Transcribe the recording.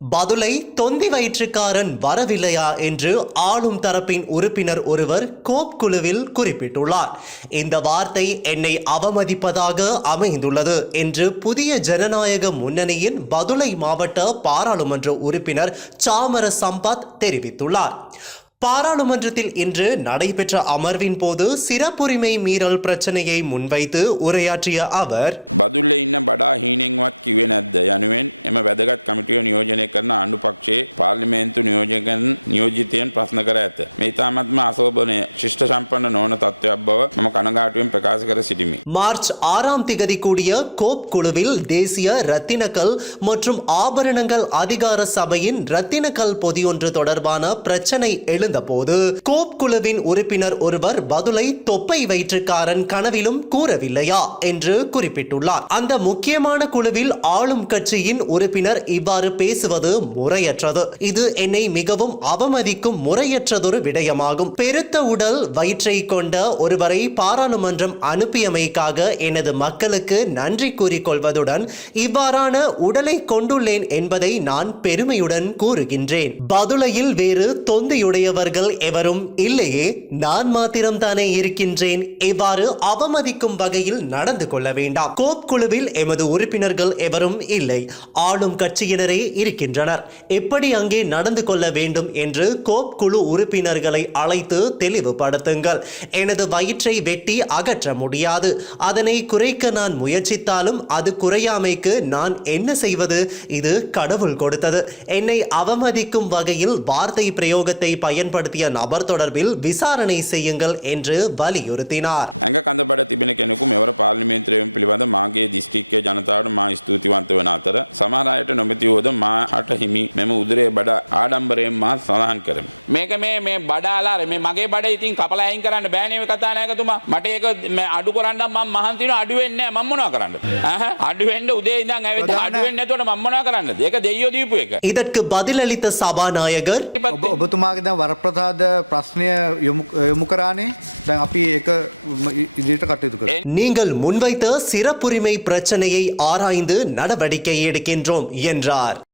பதுளை தொந்தி வயிற்றுக்காரன் வரவில்லையா என்று ஆளும் தரப்பின் உறுப்பினர் ஒருவர் கோப் குழுவில் குறிப்பிட்டுள்ளார். இந்த வார்த்தை என்னை அவமதிப்பதாக அமைந்துள்ளது என்று புதிய ஜனநாயக முன்னணியின் பதுளை மாவட்ட பாராளுமன்ற உறுப்பினர் சாமர சம்பத் தெரிவித்துள்ளார். பாராளுமன்றத்தில் இன்று நடைபெற்ற அமர்வின் போது சிறப்புரிமை மீறல் பிரச்சனையை முன்வைத்து உரையாற்றிய அவர் மார்ச் ஆறாம் திகதி கூடிய கோப் குழுவில் தேசிய ரத்தினக்கல் மற்றும் ஆபரணங்கள் அதிகார சபையின் ரத்தினக்கல் பொதியொன்று தொடர்பான பிரச்சனை எழுந்தபோது கோப் குழுவின் உறுப்பினர் ஒருவர் பதிலை தொப்பை வயிற்றுக்காரன் கனவிலும் கூறவில்லையா என்று குறிப்பிட்டுள்ளார். அந்த முக்கியமான குழுவில் ஆளும் கட்சியின் உறுப்பினர் இவ்வாறு பேசுவது முறையற்றது. இது என்னை மிகவும் அவமதிக்கும் முறையற்றதொரு விடயமாகும். பெருத்த உடல் வயிற்றை கொண்ட ஒருவரை பாராளுமன்றம் செய்ததற்காக எனது மக்களுக்கு நன்றி கூறிக்கொள்வதுடன் இவ்வாறான உடலை கொண்டுள்ளேன் என்பதை நான் பெருமையுடன் கூறுகின்றேன். பதுளையில் வேறு தொந்தியுடையவர்கள் எவரும் இல்லையே நான் மாத்திரம்தானே இருக்கின்றேன். இவ்வாறு அவமதிக்கும் வகையில் நடந்து கொள்ள வேண்டாம். கோப் குழுவில் எமது உறுப்பினர்கள் எவரும் இல்லை. ஆளும் கட்சியினரே இருக்கின்றனர். எப்படி அங்கே நடந்து கொள்ள வேண்டும் என்று கோப் குழு உறுப்பினர்களை அழைத்து தெளிவுபடுத்துங்கள். எனது வயிற்றை வெட்டி அகற்ற முடியாது. அதனை குறைக்க நான் முயற்சித்தாலும் அது குறையாமைக்கு நான் என்ன செய்வது? இது கடவுள் கொடுத்தது. என்னை அவமதிக்கும் வகையில் வார்த்தை பிரயோகத்தை பயன்படுத்திய நபர் தொடர்பில் விசாரணை செய்யுங்கள் என்று வலியுறுத்தினார். இதற்கு பதிலளித்த சபாநாயகர் நீங்கள் முன்வைத்த சிறப்புரிமை பிரச்சனையை ஆராய்ந்து நடவடிக்கை எடுக்கின்றோம் என்றார்.